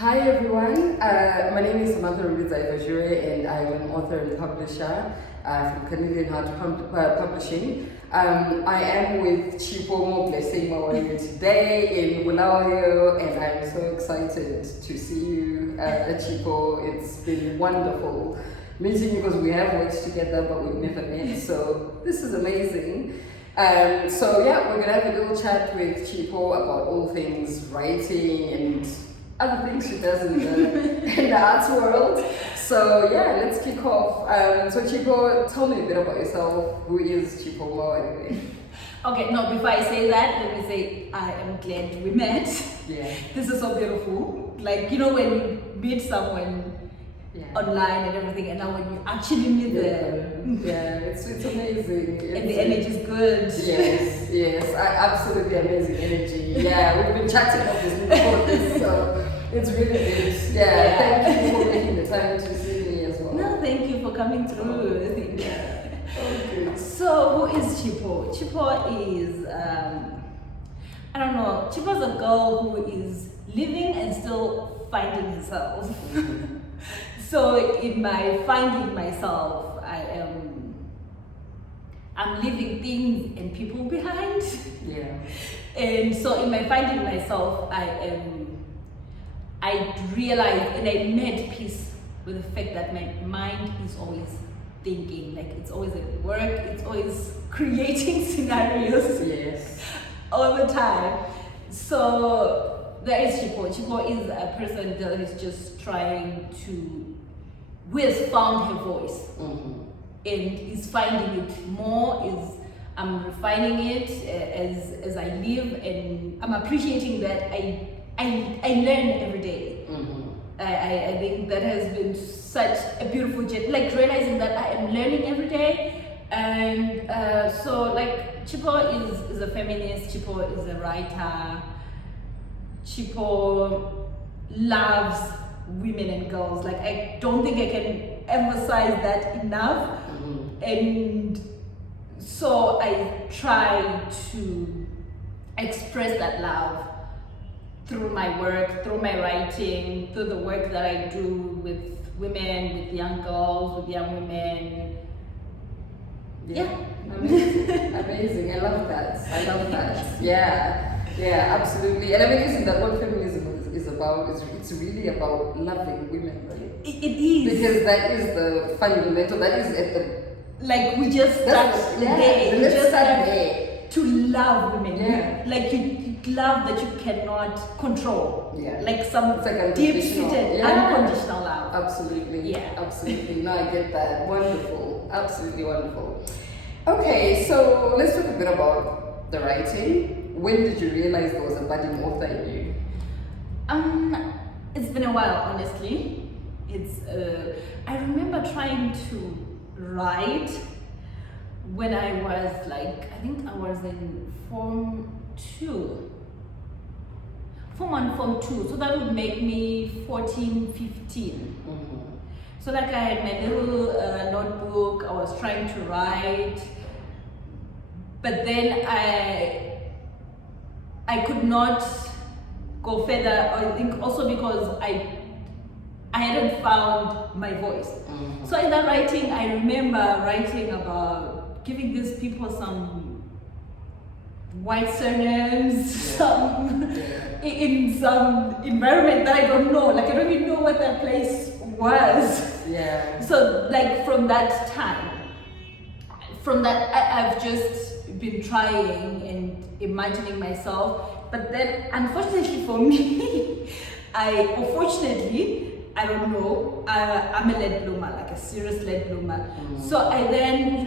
Hi everyone, my name is Samantha Rumbidzai Vazhure and I'm an author and publisher from Canadian Heart Publishing. I am with Chipo Moreblessing Mawarire today in Bulawayo, and I'm so excited to see you Chipo. It's been wonderful meeting you because we have worked together but we've never met, so this is amazing. So yeah, we're gonna have a little chat with Chipo about all things writing and other things she does in the arts world. So yeah, let's kick off. So Chipo, tell me a bit about yourself. Who is Chipo Moreblessing? Okay, no, before I say that, let me say I am glad we met. Yeah. This is so beautiful. Like, you know, when you meet someone online and everything, and now when you actually meet them. Yeah, it's amazing. And the energy is good. Yes, absolutely amazing energy. Yeah, we've been chatting obviously before this, so it's really good. Yeah, thank you for making the time to see me as well. No, thank you for coming through. Okay. So, who is Chipo? Chipo is, I don't know, Chipo's a girl who is living and still finding herself. So in my finding myself, I'm leaving things and people behind. Yeah. And so in my finding myself, I realized and I made peace with the fact that my mind is always thinking, like it's always at work, it's always creating scenarios. Yes. All the time. So there is Chipo. Chipo is a person that is just trying to, who has found her voice. Mm-hmm. And is finding it more, I'm refining it as I live, and I'm appreciating that I learn every day. Mm-hmm. I think that has been such a beautiful journey, like realizing that I am learning every day. And so like Chipo is a feminist, Chipo is a writer, Chipo loves women and girls. Like I don't think I can emphasize that enough. Mm-hmm. And so I try to express that love through my work, through my writing, through the work that I do with women, with young girls, with young women. Yeah. Amazing. I love that. Yeah, absolutely. And I mean, isn't that what feminism is about? It's really about loving women, right? It is. Because that is the fundamental, that is at the... Like we just start there. We just start there. To love women. Yeah. Like you love that you cannot control. Yeah. Like some like deep-seated, unconditional love. Absolutely. Yeah. Absolutely. No, I get that. Wonderful. Absolutely wonderful. Okay, so let's talk a bit about the writing. When did you realize there was a budding author in you? It's been a while, honestly. I remember trying to write when I was like, I think I was in Form 1, Form 2, so that would make me 14, 15. Mm-hmm. So like I had my little notebook, I was trying to write, but then I could not go further. I think also because I hadn't found my voice. Mm-hmm. So in that writing, I remember writing about giving these people some white surnames, in some environment that I don't know. Like I don't even know what that place was. Yeah. So like from that time, I've just been trying and imagining myself. But then unfortunately for me, I don't know, I'm a late bloomer, like a serious late bloomer. Mm-hmm. So I then,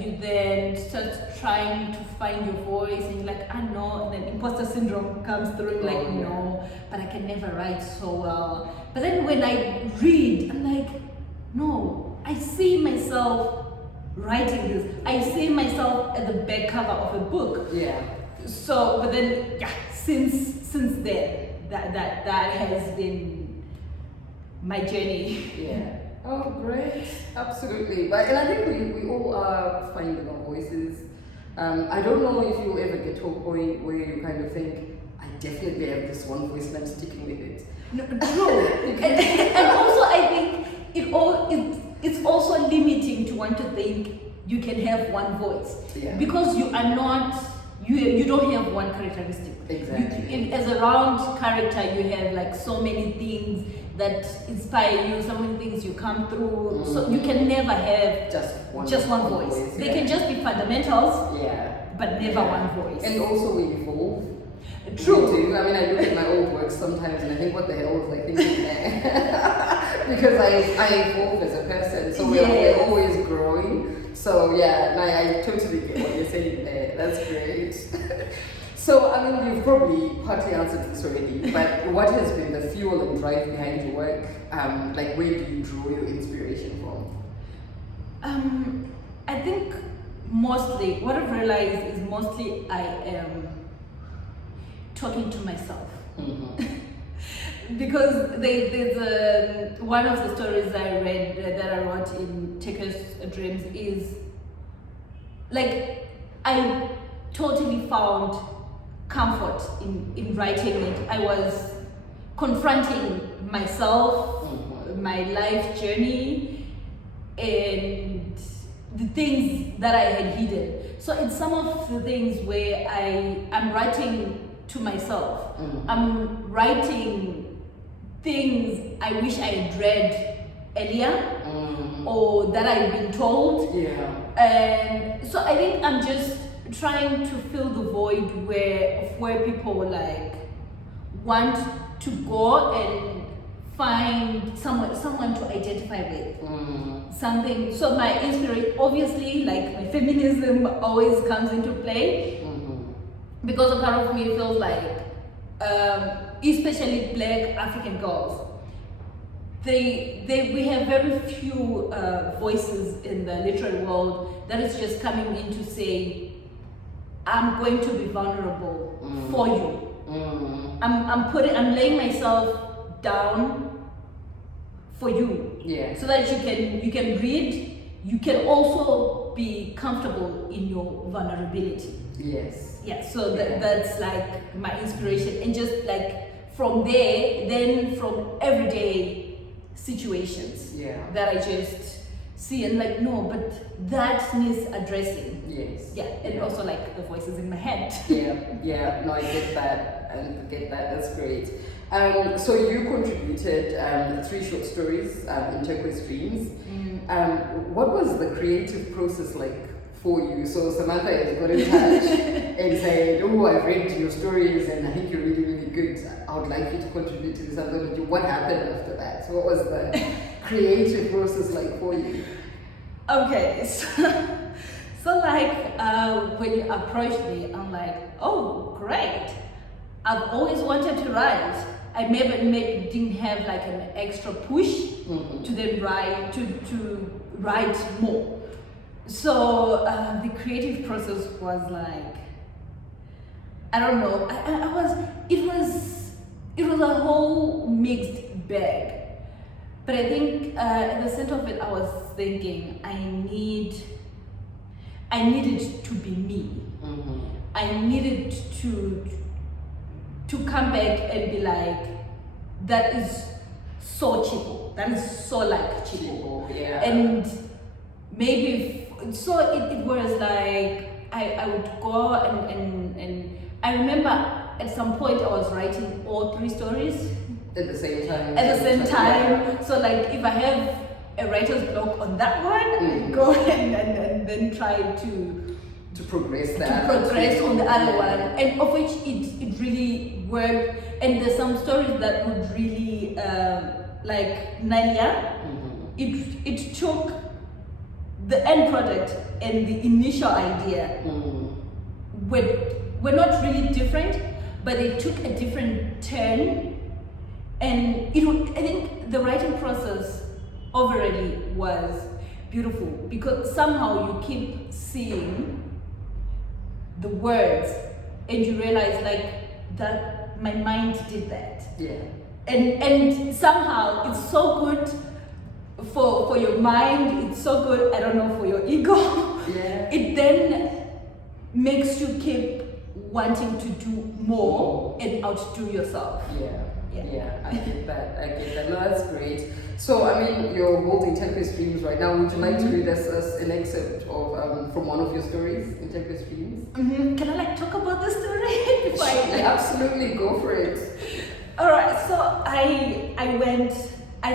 you then start trying to find your voice and you're like, I know, and then imposter syndrome comes through, like, no, but I can never write so well. But then when I read, I'm like, no, I see myself writing this. I see myself at the back cover of a book. Yeah. So, but then, since then, that has been my journey. Yeah. Oh, great. Absolutely. And I think we all are finding our voices. I don't know if you'll ever get to a point where you kind of think, I definitely have this one voice and I'm sticking with it. No, true. And also I think it's also limiting to want to think you can have one voice. Yeah. Because you are not, you don't have one characteristic. Exactly. As a round character, you have like so many things that inspire you, so many things you come through. So you can never have just one voice. They can just be fundamentals, but never one voice. And also we evolve. True. We do. I mean, I look at my old work sometimes and I think, what the hell was I thinking there? Because I evolve as a person, so we're always growing. So yeah, I totally get what you're saying there. That's great. So, I mean, you've probably partly answered this already, but what has been the fuel and drive behind your work? Like, where do you draw your inspiration from? I think mostly, what I've realized is mostly I am talking to myself. Because there's one of the stories I read that I wrote in Turquoise Dreams is, like, I totally found comfort in writing it. I was confronting myself, my life journey, and the things that I had hidden. So it's some of the things where I'm writing to myself. I'm writing things I wish I had read earlier, or that I've been told. And so I think I'm just trying to fill the void where people like want to go and find someone to identify with, something. So my inspiration, obviously, like my feminism always comes into play, because a part of me feels like, especially Black African girls, we have very few voices in the literary world that is just coming in to say, I'm going to be vulnerable for you. I'm laying myself down for you. So that you can read, you can also be comfortable in your vulnerability. So that's like my inspiration, and just like from there, then from everyday situations that I just see and like, no, but that needs addressing. And also like the voices in my head. No, I get that. That's great. So you contributed 3 short stories in Turquoise Dreams. What was the creative process like for you? So Samantha has got in touch and said, oh, I've read your stories and I think you're really, really good. I would like you to contribute to this anthology. What happened after that? So what was the creative process like for you? Okay, so like when you approached me, I'm like, oh, great. I've always wanted to write. I maybe didn't have like an extra push to then write, to write more. So the creative process was like, I don't know, it was a whole mixed bag. But I think at the center of it, I was thinking, I needed to be me. I needed to come back and be like, that is so Chipo. That is so like Chipo. And maybe, so it was like, I would go and I remember at some point I was writing all 3 stories. At the same time. So like if I have a writer's block on that one, go and then try to progress that. To progress on the other one, and of which it really worked. And there's some stories that would really like Nalia. It took the end product and the initial idea were not really different, but they took a different turn. And I think the writing process overall was beautiful, because somehow you keep seeing the words and you realize like that my mind did that. And somehow it's so good for your mind, it's so good, I don't know, for your ego. It then makes you keep wanting to do more and outdo yourself. Yeah, I get that. No, that's great. So, I mean, you're holding Turquoise Dreams right now. Would you like to read us an excerpt of from one of your stories in Turquoise Dreams? Can I talk about the story before Absolutely, go for it. All right, so I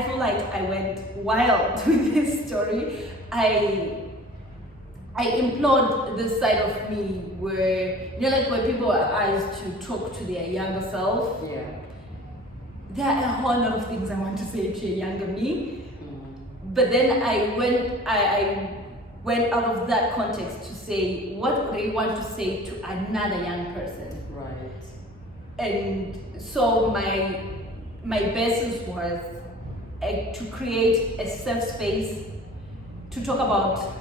feel like I went wild with this story. I implored this side of me where, where people are asked to talk to their younger self. Yeah. There are a whole lot of things I want to say to a younger me. But then I went out of that context to say, what would I want to say to another young person? Right. And so my basis was to create a safe space to talk about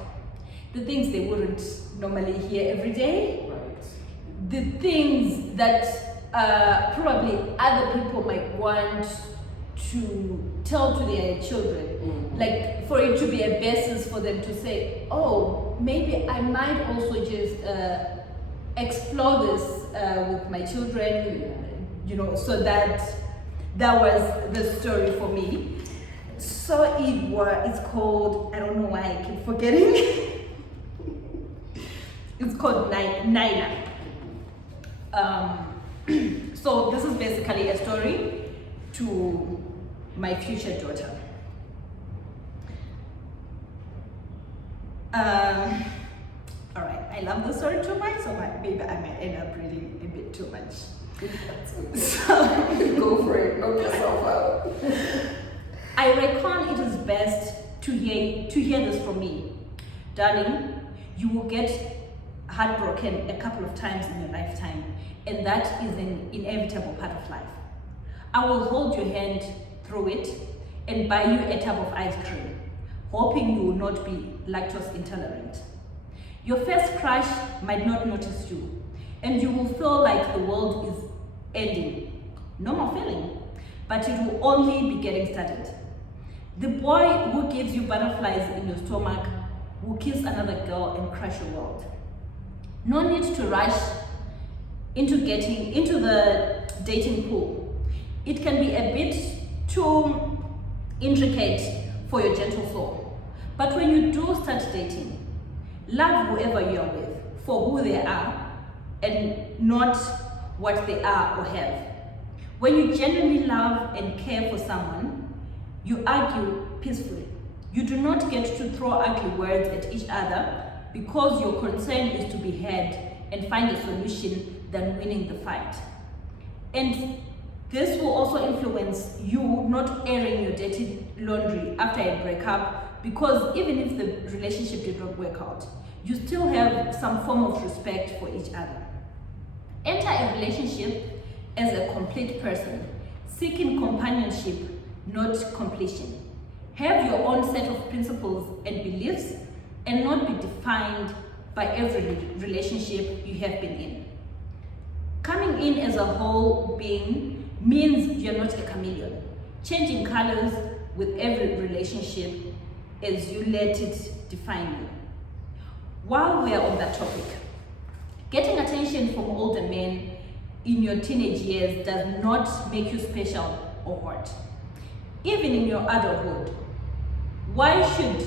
the things they wouldn't normally hear every day. Right. The things that probably other people might want to tell to their children. Like for it to be a basis for them to say, oh, maybe I might also just explore this with my children, so that was the story for me. So it's called, I don't know why I keep forgetting. It's called Nina. So this is basically a story to my future daughter. All right, I love the story too much, so maybe I might end up reading a bit too much. So go for it, knock yourself out. I reckon it is best to hear this from me. Darling, you will get heartbroken a couple of times in your lifetime, and that is an inevitable part of life. I will hold your hand through it and buy you a tub of ice cream, hoping you will not be lactose intolerant. Your first crush might not notice you, and you will feel like the world is ending. Normal feeling, but it will only be getting started. The boy who gives you butterflies in your stomach will kiss another girl and crush your world. No need to rush into getting into the dating pool. It can be a bit too intricate for your gentle soul. But when you do start dating, love whoever you are with for who they are and not what they are or have. When you genuinely love and care for someone, you argue peacefully. You do not get to throw ugly words at each other because your concern is to be heard and find a solution than winning the fight. And this will also influence you not airing your dirty laundry after a breakup, because even if the relationship did not work out, you still have some form of respect for each other. Enter a relationship as a complete person, seeking companionship, not completion. Have your own set of principles and beliefs and not be defined by every relationship you have been in. Coming in as a whole being means you're not a chameleon, changing colors with every relationship as you let it define you. While we are on that topic, getting attention from older men in your teenage years does not make you special or hot. Even in your adulthood, why should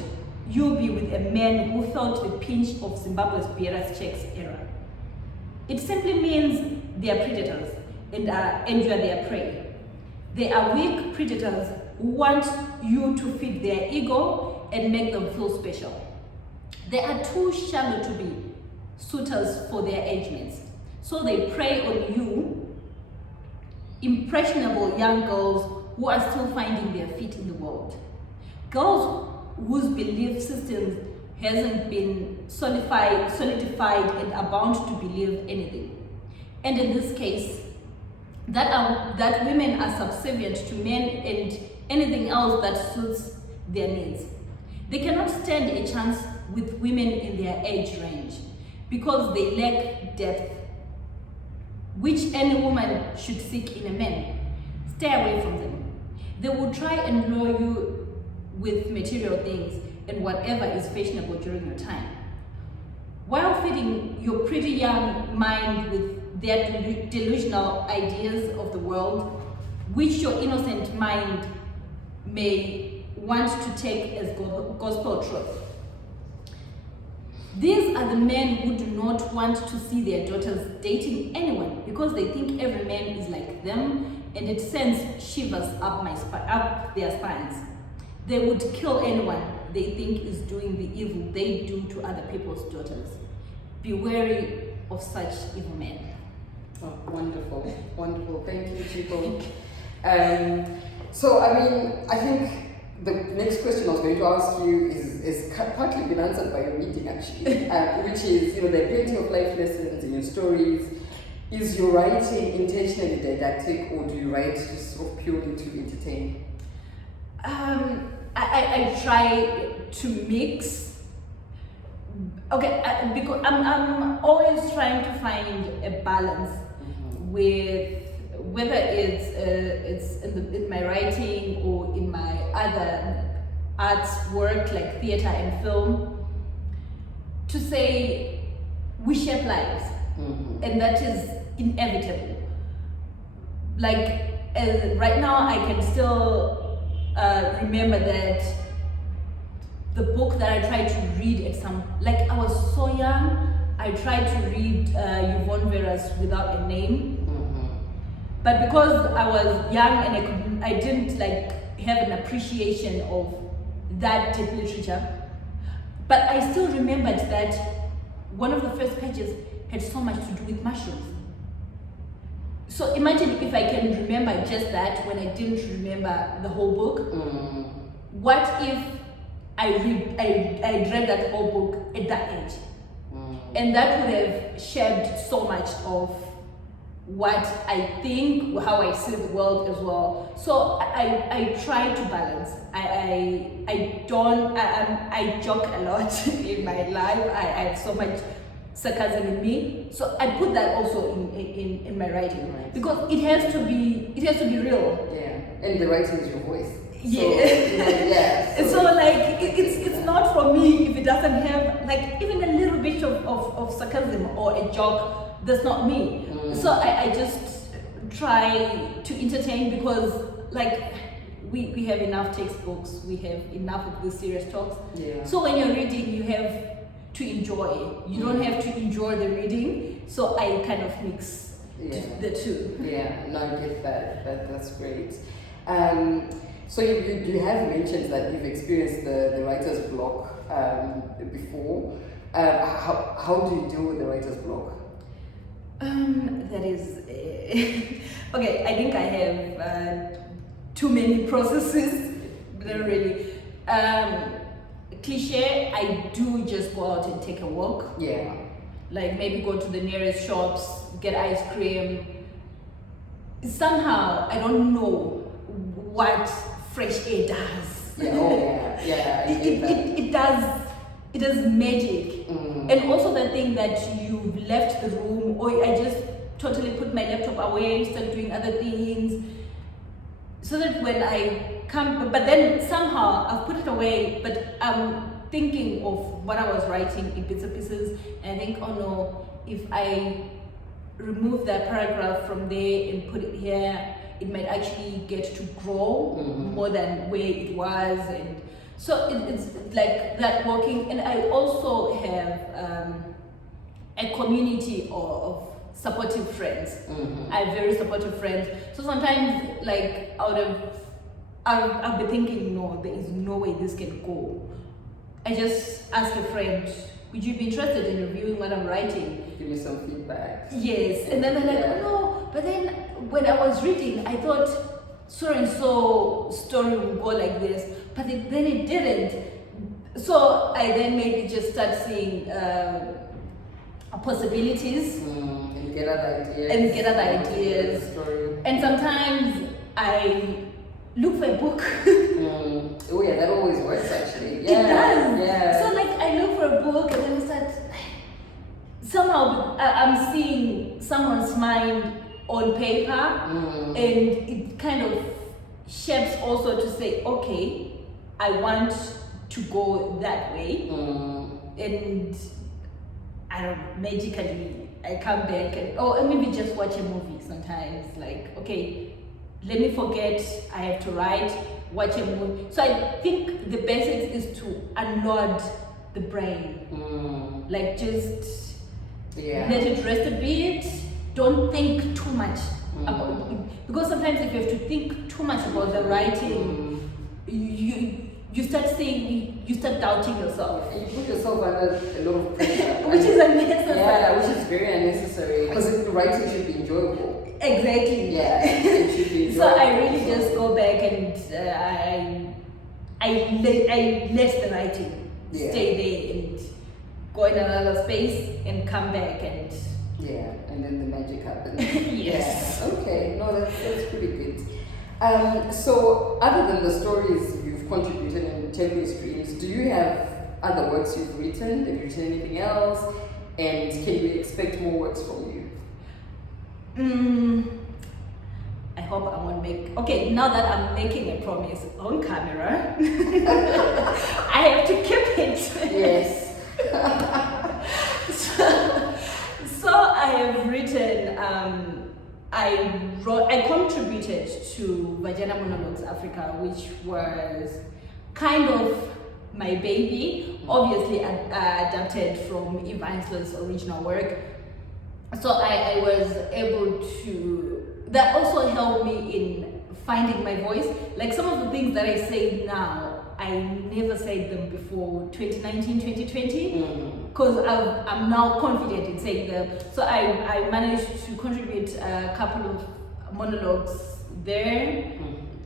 you be with a man who felt the pinch of Zimbabwe's Beerus checks era? It simply means they are predators and you are their prey. They are weak predators who want you to feed their ego and make them feel special. They are too shallow to be suitors for their age mates, so they prey on you, impressionable young girls who are still finding their feet in the world. Girls whose belief systems hasn't been solidified and are bound to believe anything. And in this case, that women are subservient to men and anything else that suits their needs. They cannot stand a chance with women in their age range because they lack depth, which any woman should seek in a man. Stay away from them. They will try and lure you with material things and whatever is fashionable during your time, while feeding your pretty young mind with their delusional ideas of the world, which your innocent mind may want to take as gospel truth. These are the men who do not want to see their daughters dating anyone because they think every man is like them, and it sends shivers up their spines. They would kill anyone they think is doing the evil they do to other people's daughters. Be wary of such evil men. Oh, wonderful, wonderful. Thank you, Chipo. So, I mean, I think the next question I was going to ask you is partly been answered by your reading, actually, which is, there are plenty of life lessons in your stories. Is your writing intentionally didactic, or do you write just sort of purely to entertain? I try to mix. Okay, because I'm always trying to find a balance with whether it's in my writing or in my other arts work like theater and film, to say we shape lives, and that is inevitable. Like right now, I can still remember that the book that I tried to read at like I was so young, I tried to read Yvonne Vera's Without a Name. But because I was young and I didn't like have an appreciation of that deep literature, but I still remembered that one of the first pages had so much to do with mushrooms. So imagine if I can remember just that when I didn't remember the whole book. What if I read that whole book at that age? And that would have shaped so much of what I think, how I see the world as well. So I try to balance. I joke a lot in my life. I have so much sarcasm in me. So I put that also in my writing, right, because it has to be real. Yeah, and the writing is your voice. Yeah. So like it's not for me if it doesn't have like even a little bit of sarcasm or a joke. That's not me. So I just try to entertain, because like we have enough textbooks, we have enough of these serious talks. Yeah. So when you're reading, you have to enjoy. You don't have to enjoy the reading. So I kind of mix the two. Yeah, no, I get that. That's great. So you have mentioned that you've experienced the writer's block before. How do you deal with the writer's block? That is okay. I think I have too many processes. Not really. Cliche. I do just go out and take a walk. Yeah. Like maybe go to the nearest shops, get ice cream. Somehow I don't know what fresh air does. Yeah. Oh yeah. It does magic. And also the thing that you've left the room, or I just totally put my laptop away, start doing other things, so that when I come, but then somehow I've put it away, but I'm thinking of what I was writing in bits and pieces, and I think, oh no, if I remove that paragraph from there and put it here, it might actually get to grow more than where it was. And so it's like that walking. And I also have a community of supportive friends. I have very supportive friends. So sometimes, like, I'll be thinking, no, there is no way this can go. I just ask a friend, would you be interested in reviewing what I'm writing? Give me some feedback. Yes. And then they're like, oh no. But then when I was reading, I thought so and so story would go like this, but then it didn't. So I then maybe just start seeing possibilities and get other ideas. And sometimes I look for a book. Oh yeah, that always works actually. Yeah, it does. Yeah. So like I look for a book and then I start, somehow I'm seeing someone's mind on paper, and it kind of shapes also to say, okay, I want to go that way. And I don't know, magically I come back and maybe just watch a movie sometimes, like, okay, let me forget I have to write, watch a movie. So I think the basics is to unload the brain. Like just let it rest a bit. Don't think too much about it. Because sometimes if you have to think too much about the writing, you start doubting yourself. And you put yourself under a lot of pressure. Which is unnecessary. Yeah, which is very unnecessary. Because writing should be enjoyable. Exactly. Yeah, it should be enjoyable. So I really just go back and I let the writing stay there and go in another space and come back and and then the magic happens. Yes. Yeah. Okay. No, that's pretty good. So other than the stories you've contributed in Turquoise Dreams, do you have other works you've written? Have you written anything else? And can we expect more works from you? I hope I won't make. Okay, now that I'm making a promise on camera, I have to keep it. Yes. So I have written. I contributed to Vagina Monologues Africa, which was kind of my baby, obviously adapted from Eve Ensler's original work. So I was able to, that also helped me in finding my voice. Like some of the things that I say now, I never said them before 2019, 2020, because I'm now confident in saying them. So I managed to contribute a couple of monologues there.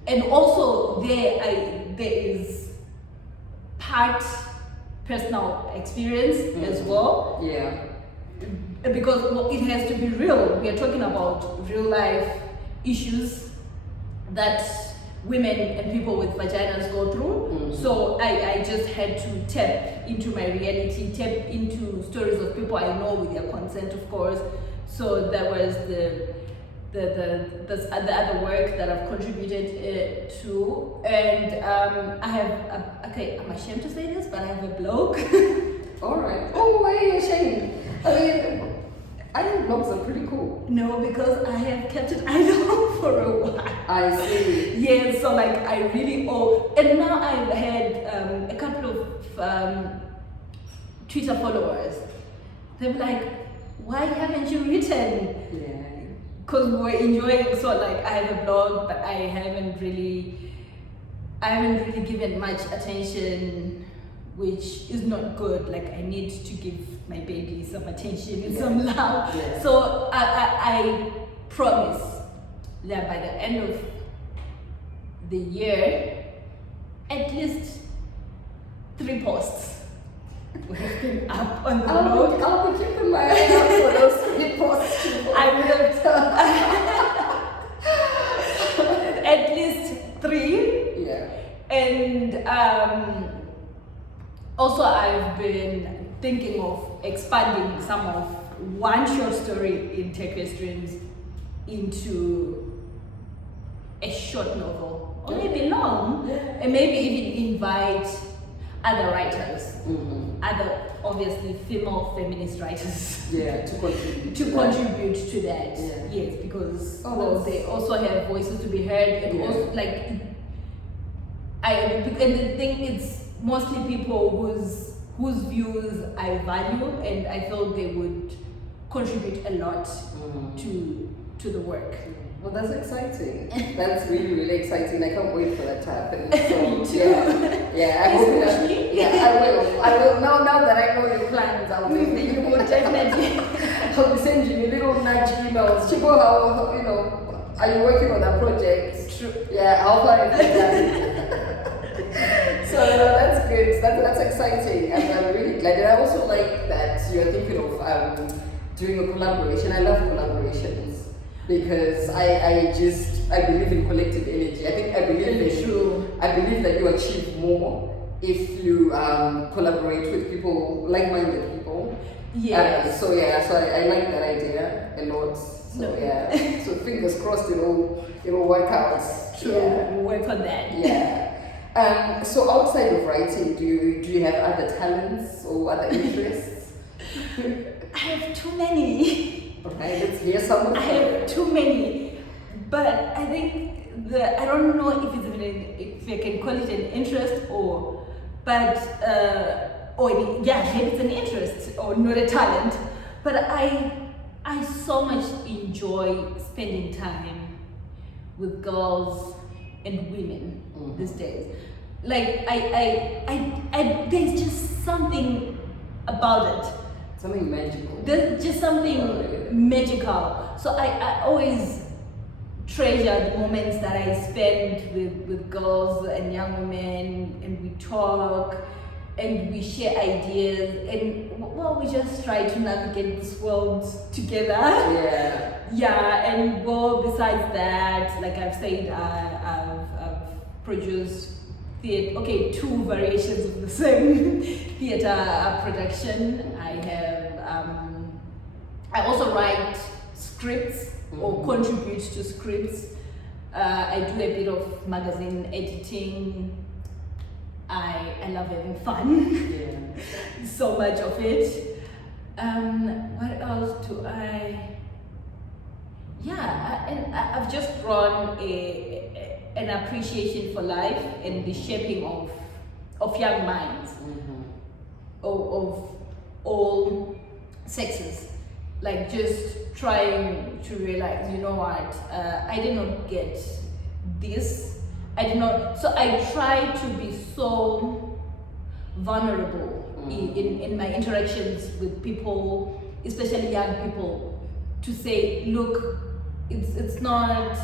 And also there is part personal experience as well. Yeah. Because it has to be real. We are talking about real life issues that women and people with vaginas go through. So I just had to tap into my reality, tap into stories of people I know with their consent, of course. So that was the other work that I've contributed to. And I have, I'm ashamed to say this, but I have a blog. All right. Oh, why are you ashamed? I mean, I think blogs are pretty cool. No, because I have kept it idle for a while. I see. Yeah, so like I really owe, and now I've had a couple of Twitter followers. They're like, why haven't you written? Yeah. Because we're enjoying, so like I have a blog, but I haven't really given much attention, which is not good. Like I need to give my baby some attention and some love. Yeah. So I promise that by the end of the year, at least 3 posts will have been up on the blog. I'll be keeping my eye out for those 3 posts. I would have at least 3. Yeah. And also I've been thinking of expanding some of one short story in Turquoise Dreams into a short novel, or maybe long, and maybe even invite other writers, other obviously female feminist writers, to contribute to that. Yeah. Yes, because they also have voices to be heard, and also like and the thing is mostly people whose views I value, and I felt they would contribute a lot to the work. Well, that's exciting. That's really, really exciting. I can't wait for that to happen. So, Me too. Yeah, I hope that. Yeah, I will. Now that I know your plans, I'll definitely. You will definitely. I'll be sending you little nudge emails. Chipo, how are you working on that project? True. Yeah, how far have you done? So that's good. That's exciting, and I'm really glad. And I also like that you're thinking of doing a collaboration. I love collaborations because I believe in collective energy. I believe that you achieve more if you collaborate with people, like-minded people. Yes. So I like that idea a lot. So so fingers crossed it'll work out. True. Yeah. We'll work on that. Yeah. So outside of writing, do you have other talents or other interests? I have too many. Okay, let's hear some of them. I have too many, but I think I don't know if it's even if I can call it an interest or maybe it's an interest or not a talent, but I so much enjoy spending time with girls and women these days. Like I there's just something about it. Something magical. There's just something magical. So I always treasure the moments that I spend with girls and young women, and we talk and we share ideas, and we just try to navigate this world together. Yeah, and besides that, like I've said, I've produced two variations of the same theater production. I also write scripts or contribute to scripts. I do a bit of magazine editing. I love having fun. So much of it. What else do I? And I've just drawn an appreciation for life and the shaping of young minds, of all sexes. Like just trying to realize, you know what, I did not get this. I did not. So I try to be so vulnerable in my interactions with people, especially young people, to say, look, it's not.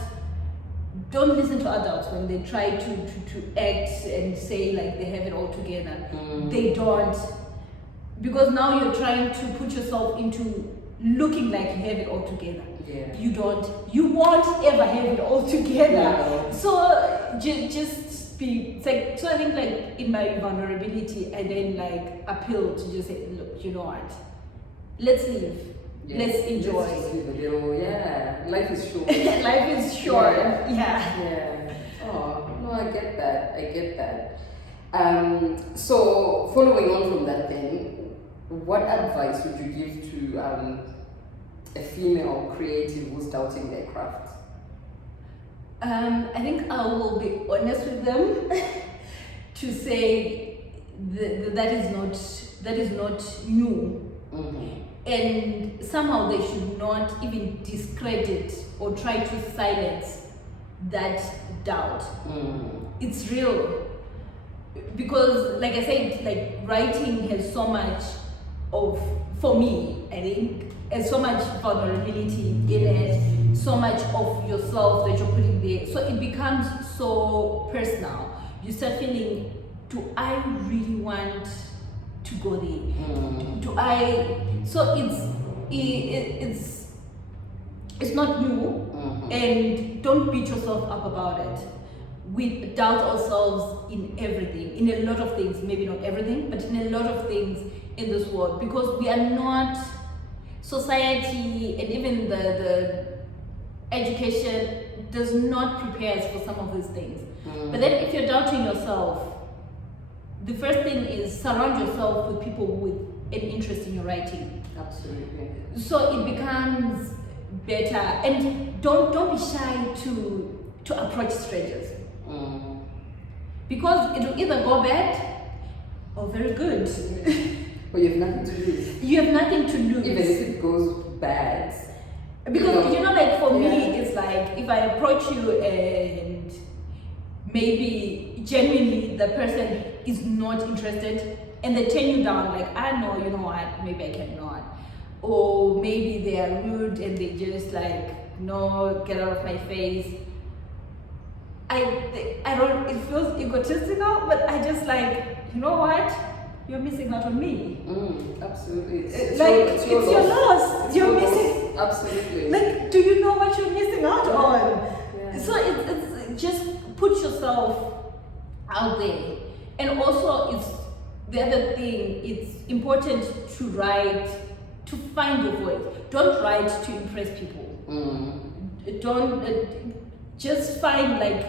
Don't listen to adults when they try to act and say like they have it all together. They don't, because now you're trying to put yourself into looking like you have it all together. You don't. You won't ever have it all together. So just be. It's like, so I think like in my vulnerability, I then like appeal to just say, look, you know what? Let's live. Let's enjoy. Let's just live a little. Life is short. Life is short. Oh no, I get that. So following on from that, then, what advice would you give to a female creative who's doubting their craft? I think I will be honest with them to say that is not new, and somehow they should not even discredit or try to silence that doubt. It's real, because like I said, like writing has so much of, for me, I think, has so much vulnerability in it, so much of yourself that you're putting there. So it becomes so personal. You start feeling, do I really want to go there? Do I? So it's not new, and don't beat yourself up about it. We doubt ourselves in everything, in a lot of things, maybe not everything, but in a lot of things in this world, because we are not, society and even the education does not prepare us for some of these things. But then if you're doubting yourself, the first thing is surround yourself with people with an interest in your writing. Absolutely. So it becomes better, and don't be shy to approach strangers. Because it will either go bad or very good. But you have nothing to lose. You have nothing to lose. Even if it goes bad. Because like for me, it's like if I approach you and maybe genuinely the person is not interested and they turn you down, like, I know, you know what, maybe I cannot. Or maybe they are rude and they just like, no, get out of my face. I don't, it feels egotistical, but I just like, you know what? You're missing out on me. Absolutely. It's your loss. You're missing. Absolutely. Like, do you know what you're missing out on? Yeah. So it's just put yourself out there. And also, it's the other thing, it's important to write, to find your voice. Don't write to impress people. Don't, just find like,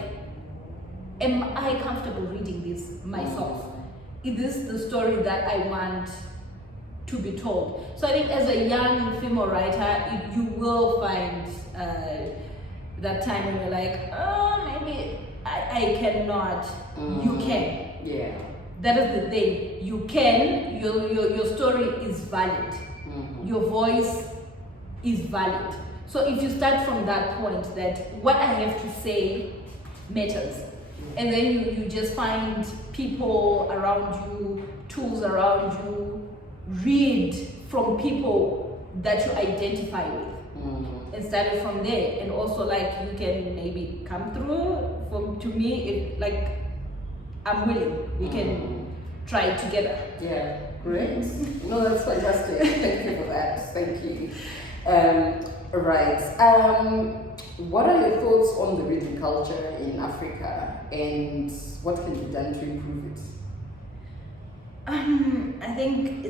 am I comfortable reading this myself? Is this the story that I want to be told? So I think as a young female writer, you will find that time when you're like, oh, maybe I cannot. You can. Yeah. That is the thing. You can. Your story is valid. Your voice is valid. So if you start from that point that what I have to say matters, and then you just find people around you, tools around you, read from people that you identify with, and start it from there. And also, like, you can maybe come through to me, if like I'm willing, we can try it together. Yeah, great. No, that's fantastic. Thank you for that. Thank you. Right. What are your thoughts on the reading culture in Africa, and what can be done to improve it? I think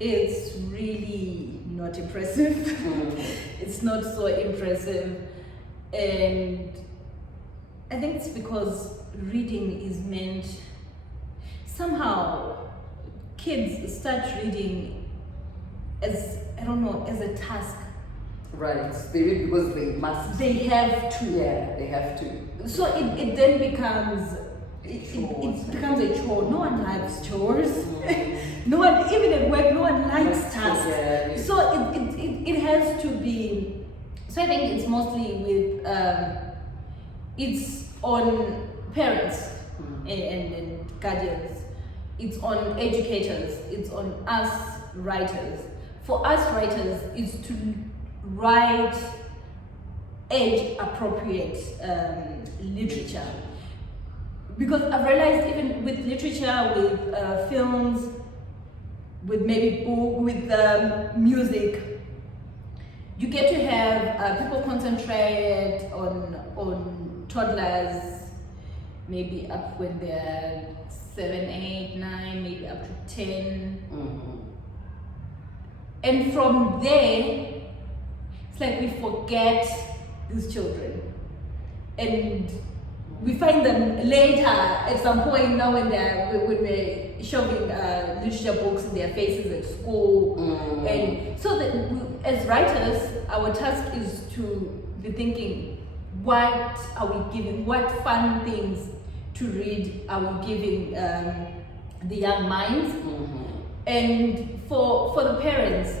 it's really not impressive. It's not so impressive, and I think it's because reading is meant, somehow kids start reading as, I don't know, as a task. Right. They read because they must. They have to. Yeah, they have to. So it then becomes, it becomes a chore. No one likes chores. No one, even at work, no one likes tasks. Yeah. So it has to be, so I think it's mostly with, it's on parents and guardians. It's on educators. It's on us writers. For us writers, it's to write age-appropriate literature. Because I've realized even with literature, with films, with maybe book, with music, you get to have people concentrate on toddlers, maybe up when they're 7, 8, 9, maybe up to 10. And from there, it's like we forget these children. And we find them later at some point now when we're shoving literature books in their faces at school. And so that as writers, our task is to be thinking, what are we giving, what fun things to read are we giving the young minds? And for the parents,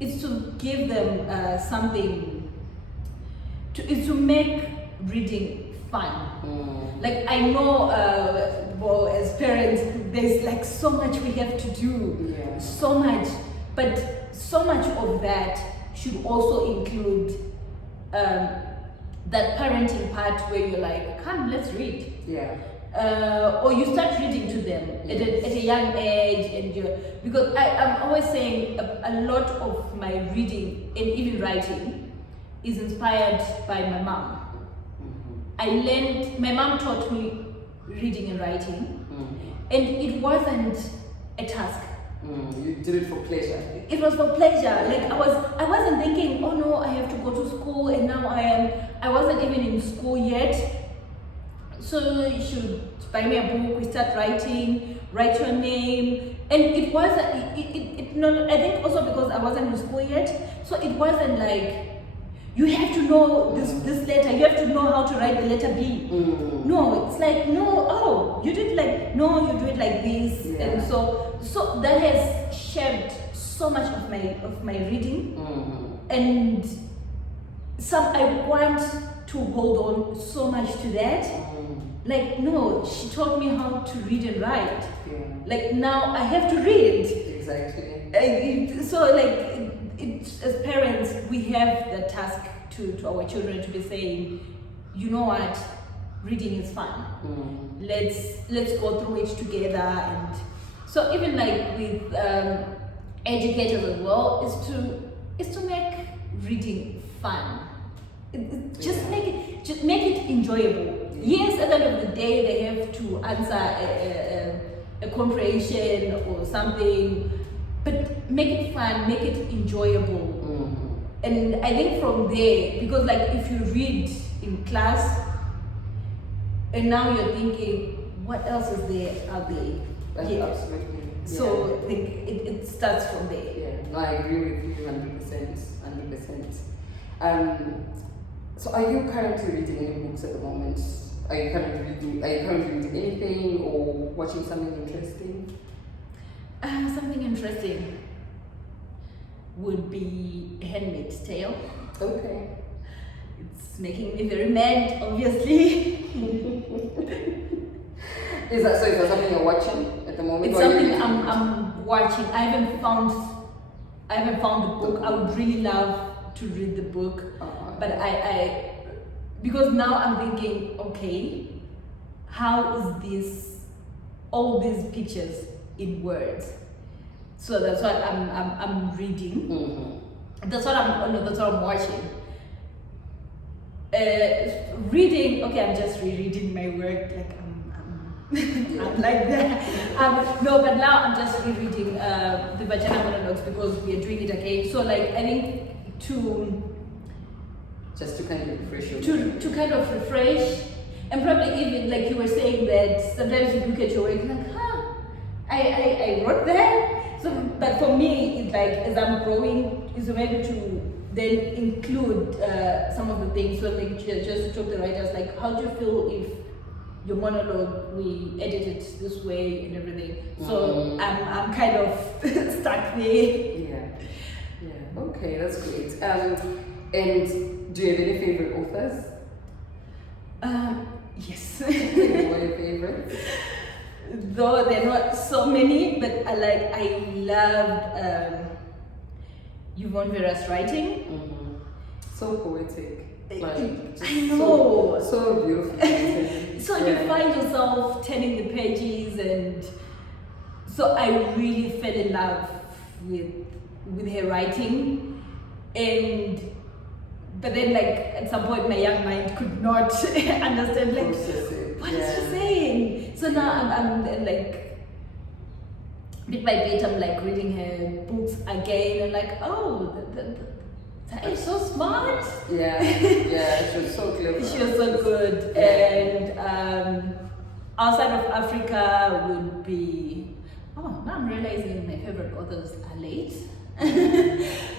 it's to give them something, is to make reading fun. Like, I know, well, as parents, there's like so much we have to do, so much, but so much of that should also include that parenting part where you're like, come, let's read. Or you start reading to them at a young age, and because I'm always saying a lot of my reading and even writing is inspired by my mom. My mom taught me reading and writing, and it wasn't a task. You did it for pleasure. It was for pleasure. Like, I wasn't thinking, oh no, I have to go to school, and now I wasn't even in school yet. So you should buy me a book, we start writing, write your name. And it wasn't, no, I think also because I wasn't in school yet, so it wasn't like, you have to know this letter, you have to know how to write the letter B. No, it's like, no, oh, you do it like, no, you do it like this. And so that has shaped so much of my reading. And I want to hold on so much to that. Like, no, she taught me how to read and write. Like, now I have to read. Exactly. So like, as parents, we have the task to our children to be saying, you know what, reading is fun. Let's go through it together. And so even like with educators as well, is to make reading fun. Just make it enjoyable. Yes, at the end of the day, they have to answer a comprehension or something, but make it fun, make it enjoyable. And I think from there, because like if you read in class, and now you're thinking, what else is there out there? Absolutely. So I think it starts from there. No, I agree with you 100%. So are you currently reading any books at the moment? Are you currently reading anything or watching something interesting? Something interesting would be Handmaid's Tale. Okay. It's making me very mad, obviously. Is that something you're watching at the moment? It's something I'm watching. I haven't found the book. I would really love to read the book, but I because now I'm thinking, okay, how is this? All these pictures in words. So that's what I'm reading. Mm-hmm. That's what I'm watching. Reading. Okay, I'm just rereading my work. Like I'm like that. No, but now I'm just rereading the Vagina Monologues because we are doing it again. So like I think just to kind of refresh your to kind of refresh, and probably even like you were saying that sometimes you look at your work and like, I wrote that. So, but for me, it's like as I'm growing, is maybe to then include some of the things. So like just to talk to the writers, like how do you feel if your monologue we edit it this way and everything? So I'm kind of stuck there. Yeah. Okay, that's great. And do you have any favorite authors? Yes. What are your favorites? Though there are not so many, but I loved Yvonne Vera's writing. Mm-hmm. So poetic. Like, I know. So beautiful. So you find yourself turning the pages, and so I really fell in love with her writing, but then like at some point my young mind could not understand like what is she saying. So now I'm like bit by bit I'm like reading her books again and like that is so smart. Yeah, she was so clever. She was so good. And outside of Africa would be now I'm realizing my favorite authors are late.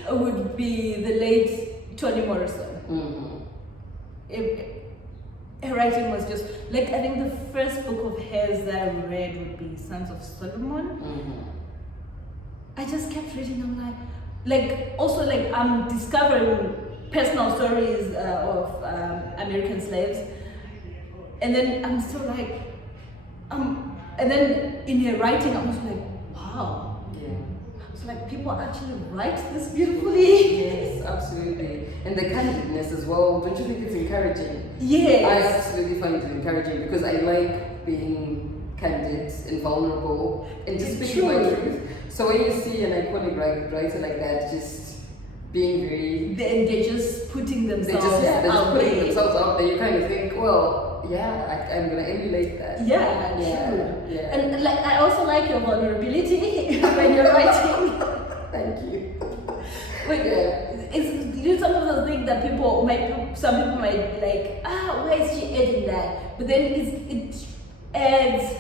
Would be the late Toni Morrison. Mm-hmm. Her writing was just like, I think the first book of hers that I read would be Sons of Solomon. Mm-hmm. I just kept reading. I'm like also like I'm discovering personal stories of American slaves, and then I'm still like and then in her writing I was like, wow. So like people actually write this beautifully. Yes, absolutely. And the candidness as well, don't you think it's encouraging? Yes. I absolutely find it encouraging because I like being candid and vulnerable and just speaking my truth. So when you see an iconic writer like that, just being very... They're just putting themselves out there. themselves out there. You kind of think, well, yeah, I'm going to emulate that. Yeah, true. Yeah. And like I also like your vulnerability when you're writing. Thank you. It's some of those things that some people might like, why is she adding that? But then it adds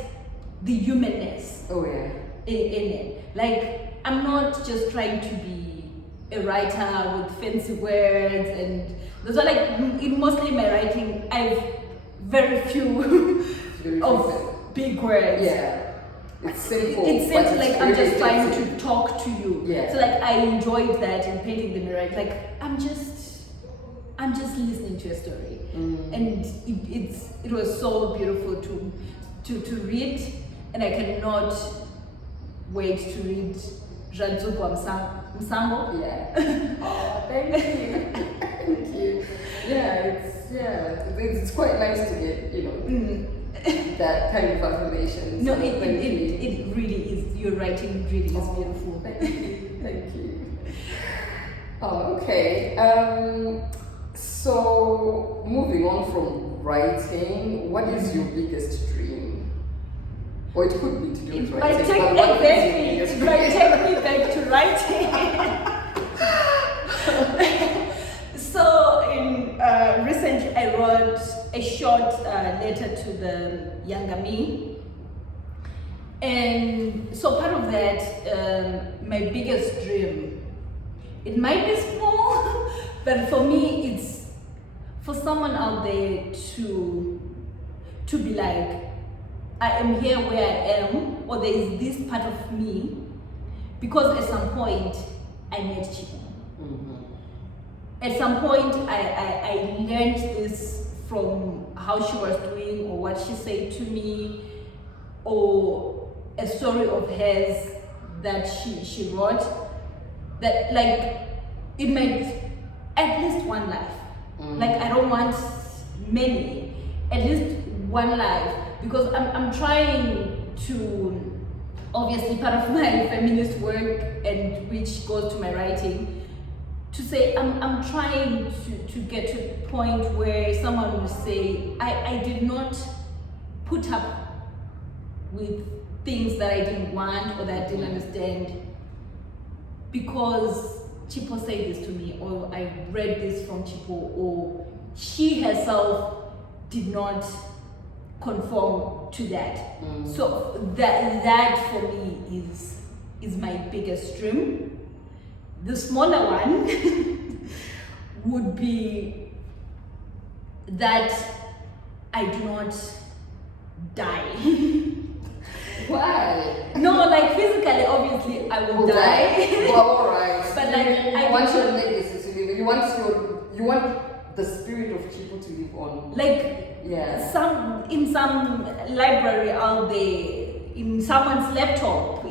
the humanness. Oh yeah. In it. Like I'm not just trying to be a writer with fancy words, and those are like mostly my writing I've very few of big words. Yeah. It's simple. It seems like I'm just trying simple. to talk to you. Yeah. So like I enjoyed that in painting the mirror. Like I'm just listening to a story, and it was so beautiful to read, and I cannot wait to read Radzukwa Msambo. Yeah. Oh, thank you. Thank you. It's quite nice to get, that kind of affirmation. No, So it really is. Your writing really is beautiful. Thank you. Oh, okay. So moving on from writing, what is your biggest dream? Or it could be to do with It might writing. take but what is your me biggest back to writing. So recently I wrote a short letter to the younger me, and so part of that, my biggest dream, it might be small, But for me, it's for someone out there to be like, I am here where I am, or there is this part of me, because at some point I met Chipo. At some point I learned this from how she was doing, or what she said to me, or a story of hers that she wrote, that like it made at least one life. Like I don't want many, at least one life, because I'm trying to, obviously part of my feminist work, and which goes to my writing, to say I'm trying to get to the point where someone will say I did not put up with things that I didn't want or that I didn't understand because Chipo said this to me, or I read this from Chipo, or she herself did not conform to that. So that for me is my biggest dream. The smaller one would be that I do not die. Why? No, like physically, obviously, I will die. Well, all right. But like, you want your legacy to live. You want the spirit of Chipo to live on. Like, yeah. In some library out there, in someone's laptop.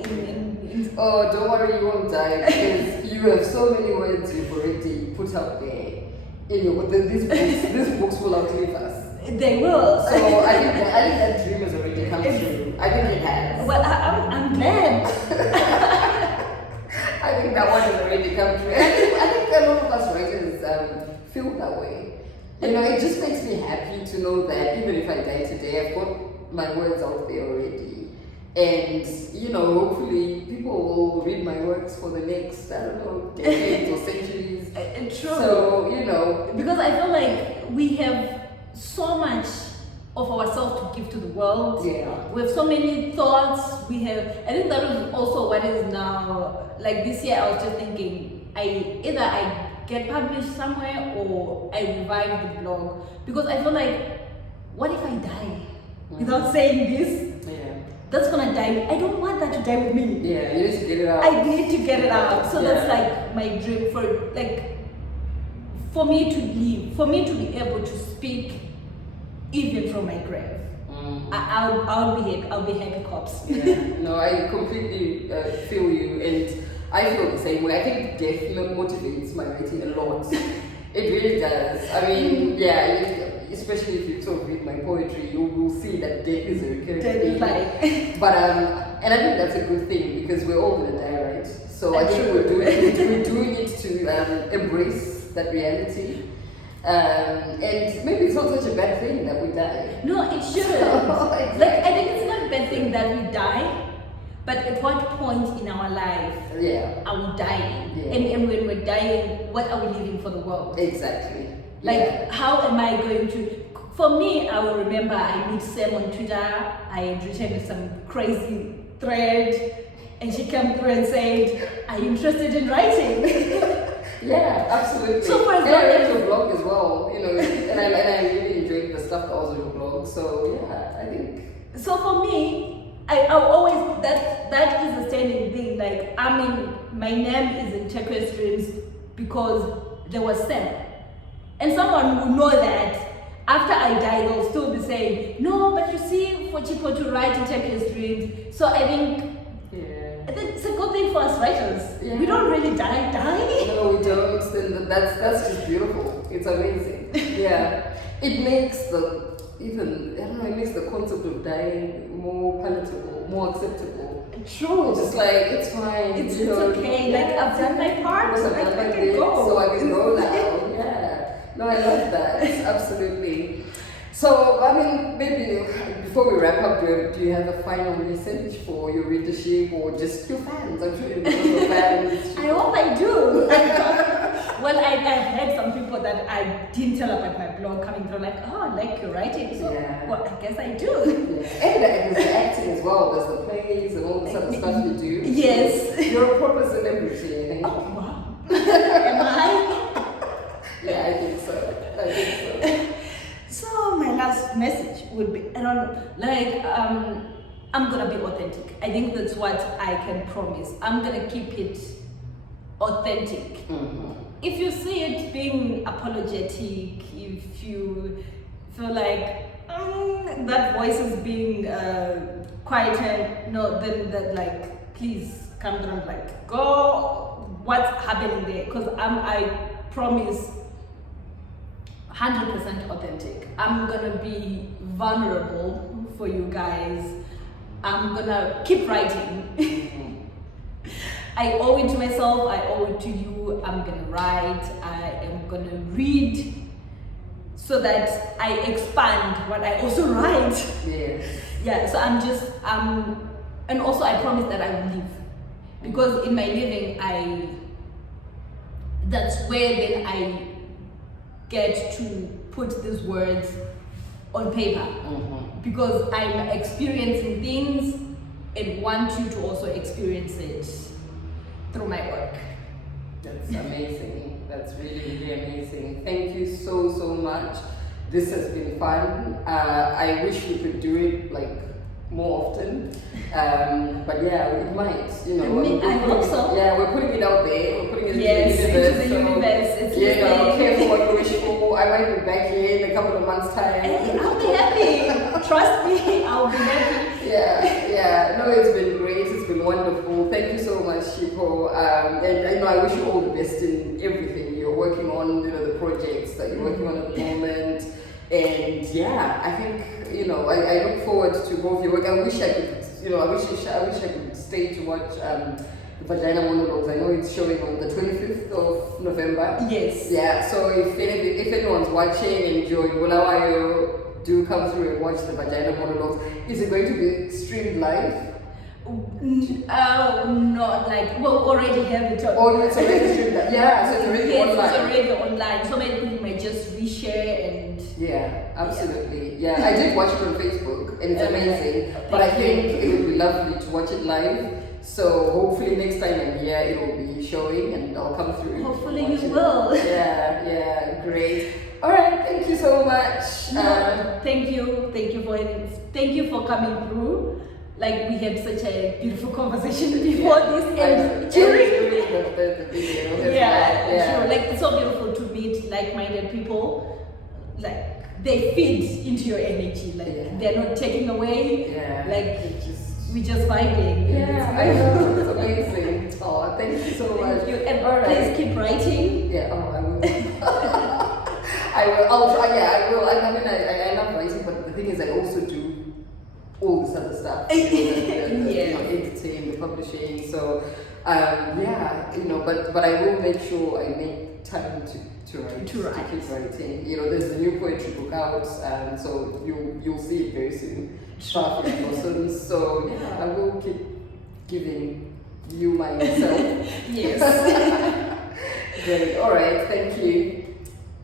Oh, don't worry, you won't die, because you have so many words you've already put out there. These books will outlive us. They will. So I think that dream has already come true. I think it has. Well, I'm glad. I think that one has already come true. I think a lot of us writers feel that way. You know, it just makes me happy to know that even if I die today, I've got my words out there already. And, you know, hopefully people will read my works for the next, I don't know, decades or centuries. True. So, you know. Because I feel like we have so much of ourselves to give to the world. Yeah. We have so many thoughts. I think that is also what is now, like this year I was just thinking, either I get published somewhere or I revive the blog. Because I feel like, what if I die without saying this? Yeah. That's gonna die. I don't want that to die with me. Yeah, you need to get it out. I need to get it out. So that's like my dream for me to live, for me to be able to speak even from my grave. I'll be happy cops. Yeah. No, I completely feel you, and I feel the same way. I think death motivates my writing a lot. It really does. I mean, especially if you sort of read my poetry, you will see that death is a recurring theme. But and I think that's a good thing, because we're all gonna die, right? So I think we're doing it to embrace that reality. And maybe it's not such a bad thing that we die. No, it shouldn't. Exactly. Like, I think it's not a bad thing that we die, but at what point in our life are we dying? Yeah. And when we're dying, what are we leaving for the world? Exactly. Like, how am I going to... For me, I will remember I meet Sam on Twitter. I had written some crazy thread, and she came through and said, "Are you interested in writing?" Yeah, absolutely. So for and I read your blog as well, you know, and I really enjoyed the stuff that was on your blog. So yeah, I think. So for me, I always that is a standing thing. Like, I mean, my name is in Turquoise Dreams because there was Sam, and someone will know that after I die, they'll still be saying, "No, but you see, for Chipo to write in Turquoise Dreams." So I think. I think it's a good thing for us writers. Yeah. We don't really die. No, we don't. And that's just beautiful. It's amazing. Yeah. It makes it makes the concept of dying more palatable, more acceptable. True. It's just like, it's fine. It's okay. Yeah. Like, I've done my part, so I can go. So I can go now. Yeah. No, I love that. Absolutely. So, I mean, maybe before we wrap up, do you have a final message for your readership or just your fans? I'm sure you have your fans. I hope I do. Well, I've had some people that I didn't tell about my blog coming through, like, "Oh, I like your writing." So, well, I guess I do. Yeah. And there's the acting as well. There's the plays and all this other stuff you do. Yes. So you're a proper celebrity, I think. Oh, wow. Am I? Yeah, I think so. So my last message would be, I don't know, like, I'm gonna be authentic. I think that's what I can promise. I'm gonna keep it authentic. Mm-hmm. If you see it being apologetic, if you feel like that voice is being quieted, no, then that, like, please come down, like, go, what's happening there? Because I promise 100% authentic. I'm gonna be vulnerable for you guys. I'm gonna keep writing. I owe it to myself, I owe it to you. I'm gonna write, I am gonna read so that I expand what I also write. Yes. Yeah, so and also I promise that I will live. Because in my living, that's where then I get to put these words on paper. Mm-hmm. Because I'm experiencing things and want you to also experience it through my work. That's amazing. That's really, really amazing. Thank you so, so much. This has been fun. I wish we could do it like more often. But yeah, it might, you know. I hope so. Yeah, we're putting it out there. We're putting it into the universe. It's careful what you wish for. I might be back here in a couple of months' time. Hey, I'll be happy. Trust me, I'll be happy. Yeah. No, it's been great. It's been wonderful. Thank you so much, Chipo. And I wish you all the best in everything you're working on. You know, the projects that you're working on at the moment. And yeah, I think, you know, I look forward to both your work. I wish I could, you know, I wish I could stay to watch the Vagina Monologues. I know it's showing on the 25th of November. Yes. Yeah, so if anyone's watching, enjoying Bulawayo, do come through and watch the Vagina Monologues. Is it going to be streamed live? Not like, well, already have it on. Oh, it's already streamed live. Yeah, so it's already online. It's already online. So many people might just reshare and. Yeah, absolutely. Yeah, I did watch it on Facebook and it's amazing. But I think it would be lovely to watch it live. So hopefully next time I'm here it will be showing and I'll come through. Hopefully you will. Yeah, great. Alright, thank you so much. Thank you for coming through. Like, we had such a beautiful conversation before this and during the video. Yeah, sure. Like, it's so beautiful to meet like-minded people. Like, they feed into your energy. Like, they're not taking away. Yeah. Like, we just vibing. Yeah, I know. It's amazing. Oh, thank you so much. Thank you. And please keep writing. Yeah. Oh, I will. I will. I'll try. Yeah, I will. I mean, I love writing, but the thing is, I also do all this other stuff. You know, editing, the publishing. So, yeah, you know, but I will make sure I make time to write. To keep writing. You know, there's the new poetry book out, so you'll see it very soon. Sharp and Blossoms. So yeah, I will keep giving you myself. Yes. Great. All right. Thank you.